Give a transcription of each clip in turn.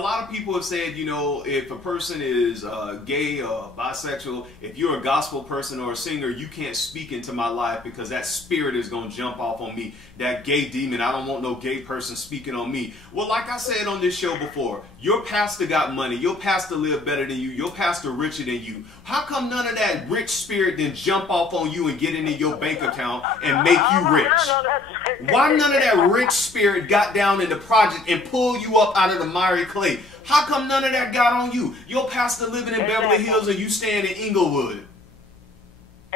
A lot of people have said, you know, if a person is gay or bisexual, if you're a gospel person or a singer, you can't speak into my life because that spirit is going to jump off on me. That gay demon, I don't want no gay person speaking on me. Well, like I said on this show before, your pastor got money. Your pastor lived better than you. Your pastor richer than you. How come none of that rich spirit didn't jump off on you and get into your bank account and make you rich? Why none of that rich spirit got down in the project and pulled you up out of the miry clay? How come none of that got on you? Your pastor living in Beverly Hills and you staying in Inglewood.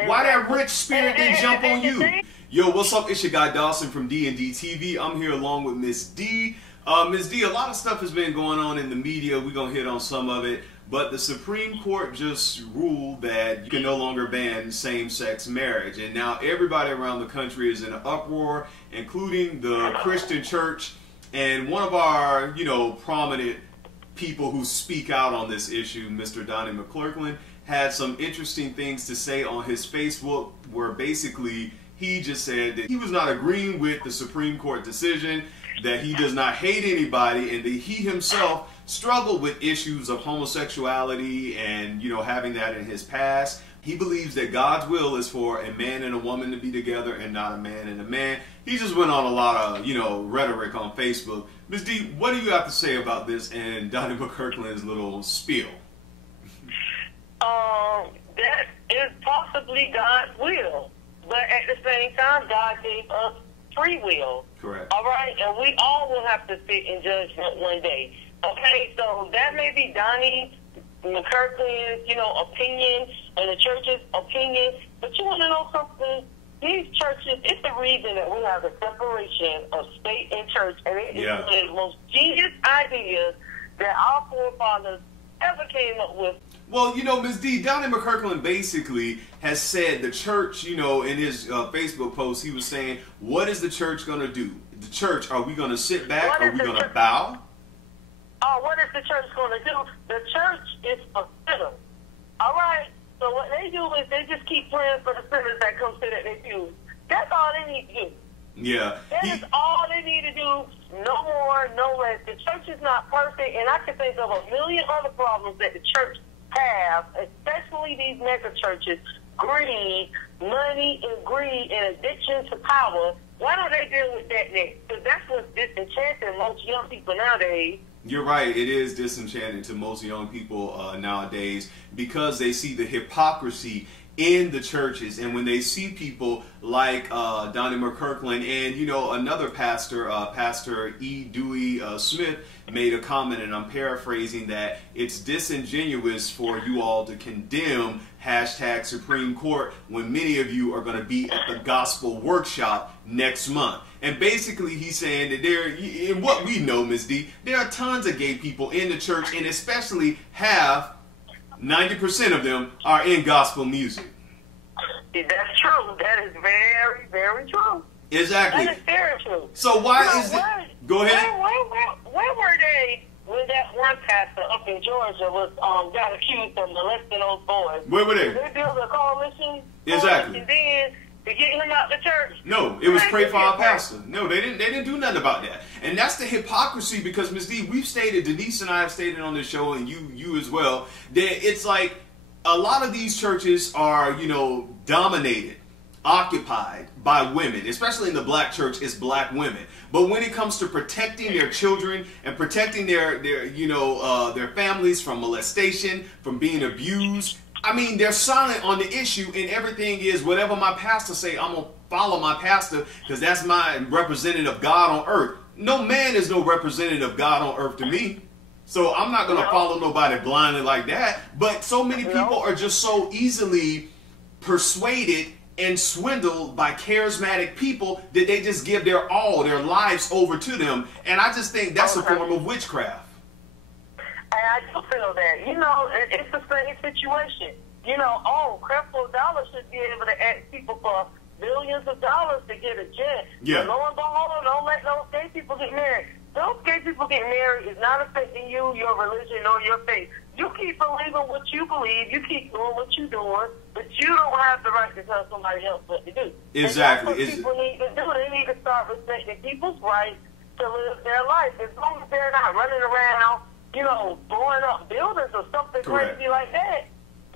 Why that rich spirit didn't jump on you? Yo, what's up? It's your guy Dawson from D&D TV. I'm here along with Miss D. Miss D, a lot of stuff has been going on in the media. We're going to hit on some of it. But the Supreme Court just ruled that you can no longer ban same-sex marriage. And now everybody around the country is in an uproar, including the Christian church. And one of our, you know, prominent people who speak out on this issue, Mr. Donnie McClurkin, had some interesting things to say on his Facebook, where basically he just said that he was not agreeing with the Supreme Court decision, that he does not hate anybody, and that he himself struggled with issues of homosexuality and, you know, having that in his past. He believes that God's will is for a man and a woman to be together and not a man and a man. He just went on a lot of, you know, rhetoric on Facebook. Ms. D, what do you have to say about this and Donnie McClurkin's little spiel? That is possibly God's will. But at the same time, God gave us free will. Correct. All right? And we all will have to sit in judgment one day. Okay? So that may be Donnie McClurkin's, you know, opinion and the church's opinion. But you want to know something? These churches, it's the reason that we have the separation of state and church. And it is one of the most genius ideas that our forefathers ever came up with. Well, you know, Ms. D, Donnie McClurkin basically has said the church, you know, in his Facebook post, he was saying, what is the church going to do? The church, are we going to sit back? Are we going to bow? What is the church going to do? The church is a sinner. All right? So what they do is they just keep praying for the sinners that come sit at their pews. That's all they need to do. Yeah. That is all they need to do. No more, no less. The church is not perfect, and I can think of a million other problems that the church have, especially these mega churches. Greed, money and greed and addiction to power. Why don't they deal with that next? Because that's what's disenchanting most young people nowadays. You're right. It is disenchanting to most young people nowadays because they see the hypocrisy in the churches, and when they see people like Donnie McClurkin and, you know, another pastor, Pastor E. Dewey Smith, made a comment, and I'm paraphrasing, that it's disingenuous for you all to condemn hashtag Supreme Court when many of you are going to be at the gospel workshop next month. And basically he's saying that there, in what we know, Ms. D, there are tons of gay people in the church, and especially 90% of them are in gospel music. That's true. That is very, very true. Exactly. That is very true. So why is it? Go ahead. Where were they when that one pastor up in Georgia was got accused of molesting those boys? Where were they? Did they build a coalition? Exactly. And then to get him out the church? No, it was pray for our pastor. No, they didn't do nothing about that. And that's the hypocrisy, because Ms. D, we've stated, Denise and I have stated on this show, and you as well, that it's like a lot of these churches are, you know, dominated, occupied by women, especially in the black church, it's black women. But when it comes to protecting their children and protecting their families from molestation, from being abused, I mean, they're silent on the issue, and everything is whatever my pastor say, I'm going to follow my pastor because that's my representative of God on earth. No man is no representative of God on earth to me. So I'm not going to follow nobody blindly like that. But so many people are just so easily persuaded and swindled by charismatic people that they just give their all, their lives over to them. And I just think that's a form of witchcraft. And I do feel that. You know, it's the same situation. You know, Creflo Dollar should be able to ask people for billions of dollars to get a jet. Yeah. But lo and behold, don't let those gay people get married. Those gay people getting married is not affecting you, your religion, or your faith. You keep believing what you believe. You keep doing what you're doing, but you don't have the right to tell somebody else what to do. Exactly. And that's what people need to do. They need to start respecting people's rights to live their life. As long as they're not running around, you blowing up buildings or something crazy like that.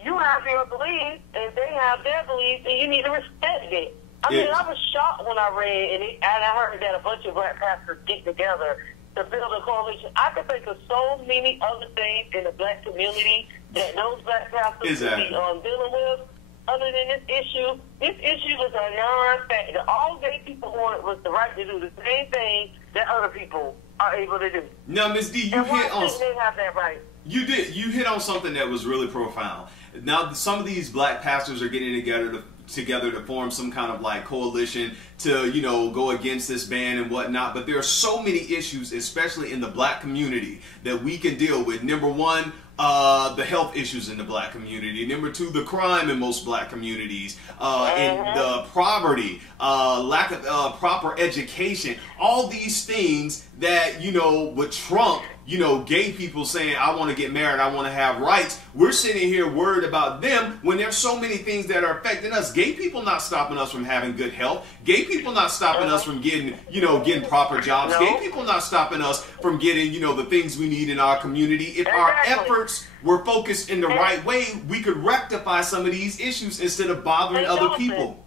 You have your beliefs, and they have their beliefs, and you need to respect it. I mean, I was shocked when I read, and I heard that a bunch of black pastors get together to build a coalition. I could think of so many other things in the black community that those black pastors could be dealing with. Other than this issue was a non-factor. All gay people wanted was the right to do the same thing that other people are able to do. Now, Ms. D, you hit on. They have that right. You did. You hit on something that was really profound. Now, some of these black pastors are getting together to form some kind of like coalition to, you know, go against this ban and whatnot. But there are so many issues, especially in the black community, that we can deal with. Number one, the health issues in the black community. Number two, the crime in most black communities, and the poverty, lack of proper education. All these things that, you know, would trump, you know, gay people saying, I want to get married, I want to have rights. We're sitting here worried about them when there's so many things that are affecting us. Gay people not stopping us from having good health. Gay people not stopping us from getting, you know, getting proper jobs. Gay people not stopping us from getting, you know, the things we need in our community. If our efforts were focused in the right way, we could rectify some of these issues instead of bothering other people.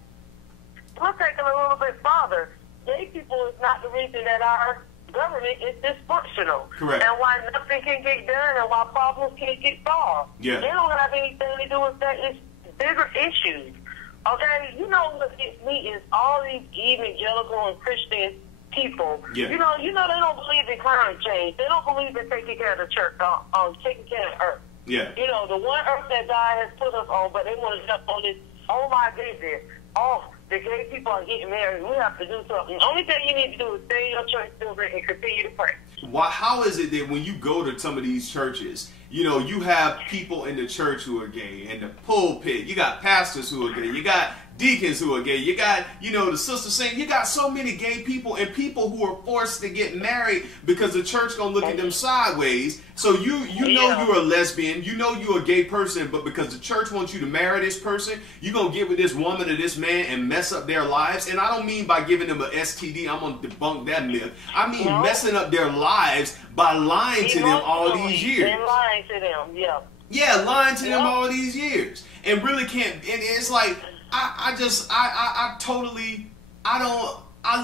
We're taking a little bit farther. Gay people is not the reason that our government is dysfunctional. Correct. And why nothing can get done and why problems can't get solved. Yeah. They don't have anything to do with that. It's bigger issues. Okay? You know what gets me is all these evangelical and Christian people. Yeah. You know, they don't believe in climate change. They don't believe in taking care of the church, taking care of the earth. Yeah. You know, the one earth that God has put us on, but they want to jump on this, oh my goodness, the gay people are getting married. We have to do something. The only thing you need to do is stay in your church children and continue to pray. How is it that when you go to some of these churches, you know, you have people in the church who are gay, in the pulpit, you got pastors who are gay, you got deacons who are gay, you got, you know, the sisters saying, you got so many gay people and people who are forced to get married because the church gonna look at them sideways. So you know you're a lesbian, you know you're a gay person, but because the church wants you to marry this person, you're gonna get with this woman or this man and mess up their lives. And I don't mean by giving them an STD, I'm gonna debunk that myth. I mean messing up their lives by lying to them all these years. And lying to them, yeah, lying to them all these years. And really can't, and it's like, I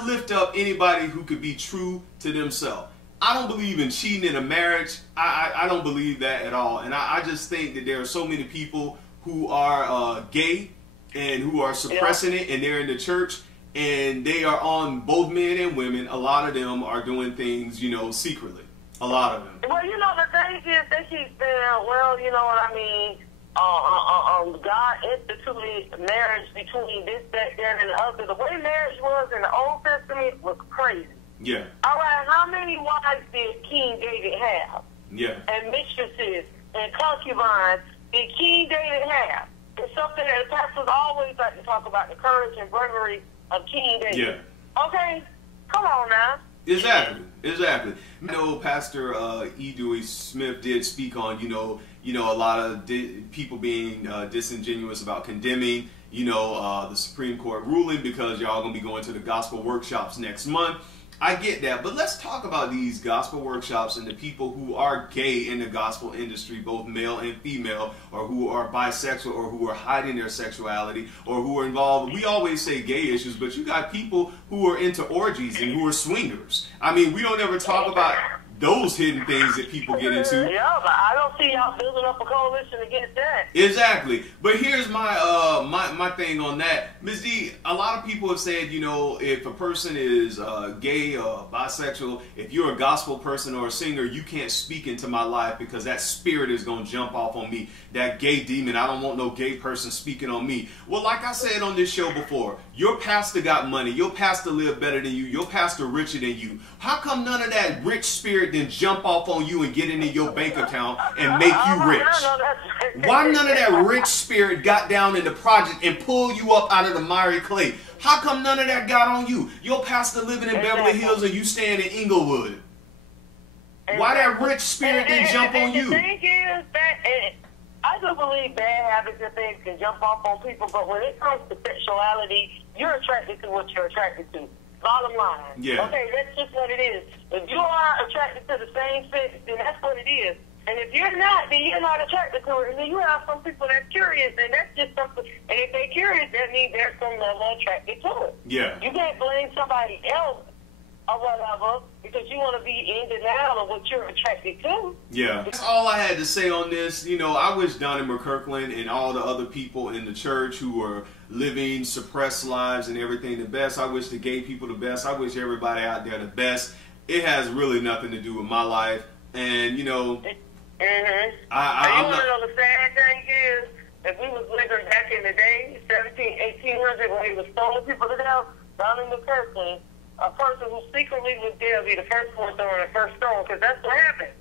lift up anybody who could be true to themselves. I don't believe in cheating in a marriage. I don't believe that at all. And I just think that there are so many people who are gay and who are suppressing it, and they're in the church and they are on both men and women. A lot of them are doing things, you know, secretly. A lot of them. Well, you know, the thing is, they keep saying, well, you know what I mean, God instituted marriage between this, that, and the other. The way marriage was in the Old Testament was crazy. Yeah. All right, how many wives did King David have? Yeah. And mistresses and concubines did King David have? It's something that the pastors always like to talk about, the courage and bravery of King David. Yeah. Okay? Come on now. Exactly. You know, Pastor E. Dewey Smith did speak on, you know, a lot of people being disingenuous about condemning, you know, the Supreme Court ruling because y'all gonna be going to the gospel workshops next month. I get that, but let's talk about these gospel workshops and the people who are gay in the gospel industry, both male and female, or who are bisexual, or who are hiding their sexuality, or who are involved. We always say gay issues, but you got people who are into orgies and who are swingers. I mean, we don't ever talk about those hidden things that people get into. Yeah, but I don't see y'all building up a coalition against that. Exactly. But here's my my thing on that. Ms. D, a lot of people have said, you know, if a person is gay or bisexual, if you're a gospel person or a singer, you can't speak into my life because that spirit is going to jump off on me. That gay demon, I don't want no gay person speaking on me. Well, like I said on this show before, your pastor got money. Your pastor lived better than you. Your pastor richer than you. How come none of that rich spirit then jump off on you and get into your bank account and make you rich? Why none of that rich spirit got down in the project and pull you up out of the miry clay? How come none of that got on you? Your pastor living in Beverly Hills and you staying in Inglewood. Why that rich spirit didn't jump on you? The thing is that I do believe bad habits and things can jump off on people, but when it comes to sexuality, you're attracted to what you're attracted to. Bottom line. Yeah. Okay, that's just what it is. If you are attracted to the same sex, then that's what it is. And if you're not, then you're not attracted to it. And then you have some people that's curious, and that's just something. And if they're curious, that means there's some level attracted to it. Yeah. You can't blame somebody else or whatever because you want to be in denial of what you're attracted to. Yeah. That's all I had to say on this. You know, I wish Donnie McClurkin and all the other people in the church who are living suppressed lives and everything the best. I wish the gay people the best. I wish everybody out there the best. It has really nothing to do with my life. And, you know, I'm not... know the sad thing is, if we was living back in the day, 1800, when he was stoning people to death, Donnie McClurkin, a person who secretly was there, be the first one throwing the first stone, because that's what happened.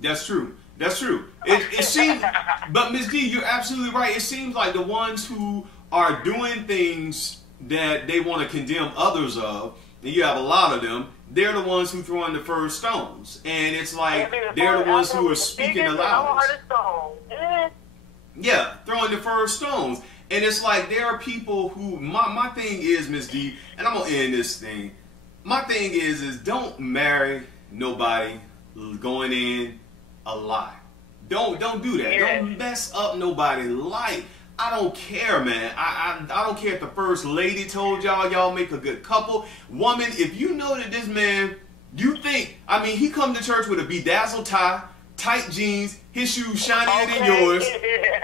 That's true. That's true. It seems, but Ms. D, you're absolutely right. It seems like the ones who are doing things that they want to condemn others of, and you have a lot of them, they're the ones who throw in the first stones. And it's like they're the ones who are speaking the loudest. Yeah, throwing the first stones. And it's like there are people who, my thing is, Ms. D, and I'm going to end this thing. My thing is don't marry nobody going in a lie. Don't do that. Yeah. Don't mess up nobody's life. I don't care, man. I don't care if the first lady told y'all make a good couple. Woman, if you know that this man, you think, I mean, he come to church with a bedazzled tie, tight jeans, his shoes shinier than yours.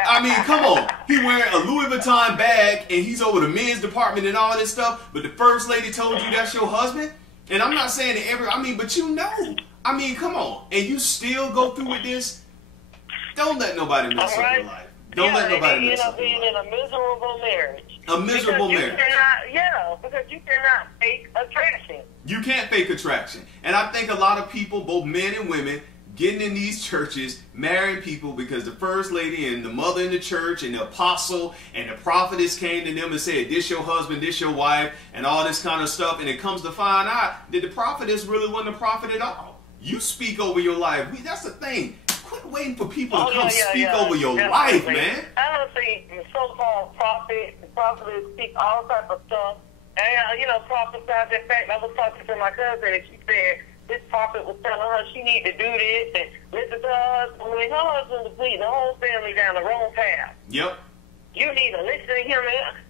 I mean, come on. He wearing a Louis Vuitton bag and he's over the men's department and all this stuff, but the first lady told you that's your husband? And I'm not saying that but you know. I mean, come on. And you still go through with this? Don't let nobody mess up your life. Don't let nobody mess up your life. Being in a miserable marriage. A miserable marriage. Because you cannot fake attraction. You can't fake attraction. And I think a lot of people, both men and women, getting in these churches, marrying people because the first lady and the mother in the church and the apostle and the prophetess came to them and said, this your husband, this your wife, and all this kind of stuff. And it comes to find out that the prophetess really wasn't a prophet at all. You speak over your life. That's the thing. Quit waiting for people to come speak over your life, man. I don't see so-called prophets speak all type of stuff. And, prophesize. In fact, I was talking to my cousin and she said, this prophet was telling her she need to do this and listen to her husband. When her husband was leading the whole family down the wrong path. Yep. You need to listen to him.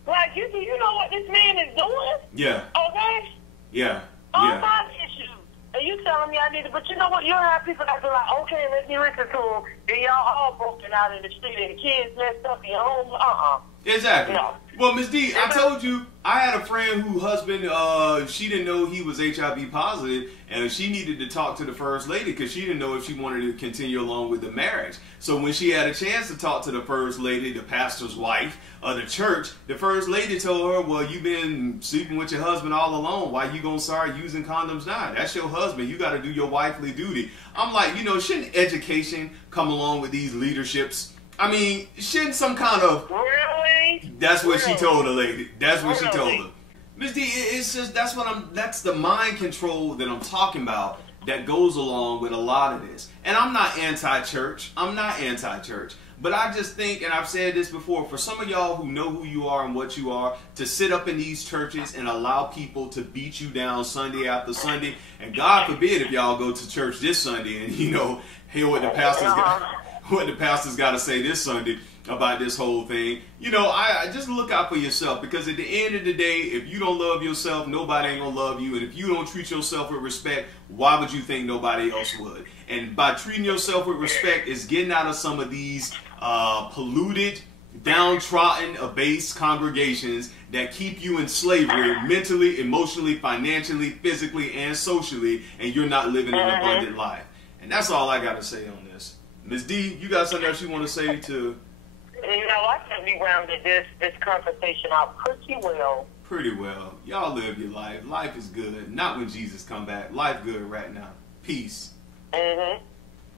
Like, you know what this man is doing? Yeah. Okay? Yeah. All my issues. And you telling me I need to, but you know what? You'll have people that be like, okay, let me listen to him. Then y'all all broken out in the street and the kids messed up in your home. Exactly. No. Well, Ms. D, I told you, I had a friend whose husband, she didn't know he was HIV positive, and she needed to talk to the first lady because she didn't know if she wanted to continue along with the marriage. So when she had a chance to talk to the first lady, the pastor's wife of the church, the first lady told her, well, you've been sleeping with your husband all along. Why you gonna start using condoms now? That's your husband. You got to do your wifely duty. I'm like, shouldn't education come along with these leaderships? I mean, shouldn't some kind of... Really? That's what she told the lady. That's what she told her. Ms. D, it's just, that's the mind control that I'm talking about that goes along with a lot of this. And I'm not anti-church. I'm not anti-church. But I just think, and I've said this before, for some of y'all who know who you are and what you are, to sit up in these churches and allow people to beat you down Sunday after Sunday, and God forbid if y'all go to church this Sunday and, hear what the pastor's got to say this Sunday about this whole thing. I just look out for yourself, because at the end of the day, if you don't love yourself, nobody ain't gonna love you. And if you don't treat yourself with respect, why would you think nobody else would? And by treating yourself with respect is getting out of some of these polluted, downtrodden, abased congregations that keep you in slavery mentally, emotionally, financially, physically, and socially, and you're not living an abundant life. And that's all I got to say on this. Ms. D, you got something else you want to say to... I think we rounded this conversation out pretty well. Pretty well. Y'all live your life. Life is good. Not when Jesus come back. Life good right now. Peace. Mm-hmm.